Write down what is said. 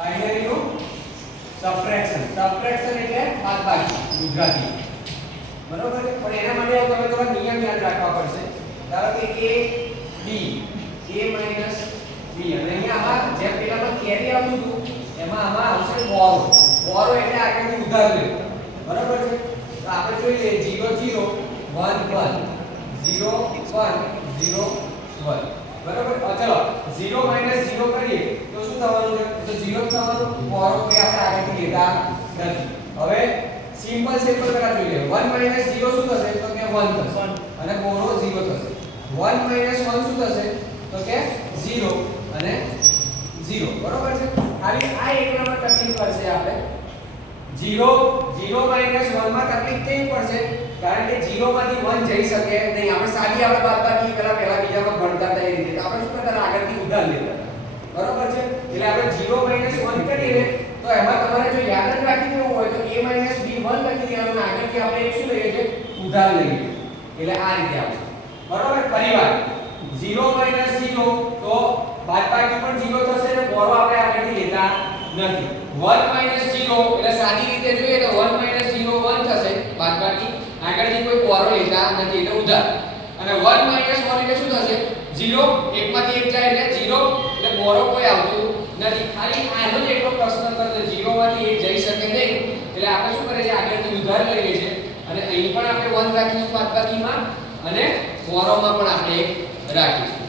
Binary નું subtraction. Subtraction એટલે બાદબાકી ગુજરાતી, બરોબર છે. પણ એના માટે તમે થોડા નિયમ યાદ રાખવા પડશે. ધારો કે a b a minus b, અને અહીંયા આમાં જે પેલામાં કેરી આવતું હતું એમાં આમાં આવશે બોરો. બોરો એટલે આગળથી ઉધાર લેવું, બરોબર છે. તો આપણે જોઈ લઈએ 0 0 1 1 0 1 0 1, બરાબર. ચલો 0 minus 0 કરીએ તો શું થવાનું છે? તો 0 થવાનું. બોરો કોઈ આપણે આગળથી લેતા નથી. હવે સિમ્પલ પેલા જોઈએ. 1 minus 0 શું થશે? તો કે 1 થશે, અને બોરો 0 થશે. 1 minus 1 શું થશે? તો કે 0 અને 0, બરોબર છે. ખાલી આ એકલામાં તકલીફ પડશે આપણે. 0 minus 1 માં તકલીફ કેવી પડશે? કારણ કે 0 માંથી 1 જઈ શકે નહીં. આપણે સાદી આપણે બાદબાકી પહેલા બીજામાં ભણતા હતા એ રીતે. તો આપણે શું કરતા? આગળથી ઉધાર લેતા, બરોબર છે. એટલે આપણે 0 minus 1 કરીએ ને તો એમાં તમારે જો યાદ જ રાખી દેવું હોય તો a minus b 1 લખી દેવાનું. આગળથી આપણે એક શું લઈએ છે? ઉધાર લઈએ. એટલે આ રીતે આવશે, બરોબર. ફરીવાર 0 minus 0 તો બાદબાકી પણ 0 થશે ને બોરો આપણે આગળથી લેતા નથી. 1 minus 0 એટલે સાદી રીતે જોઈએ તો 1 minus 0 1 થશે બાદબાકી, આગળથી કોઈ બોરો લેતા નથી એટલે ઉધાર. અને 1 minus 1 એટલે શું થશે? 0, એકમાંથી એક જાય એટલે 0 એટલે બોરો કોઈ આવતું નથી. ખાલી આનો જ એટલો પ્રશ્ન કરશે 0 માંથી એક જઈ શકે નહીં એટલે આપણે શું કરીએ છીએ? આગળથી ઉધાર લઈએ છીએ અને અહીં પણ આપણે 1 રાખીશું બાદબાકીમાં અને બોરોમાં પણ આપણે 1 રાખીશું.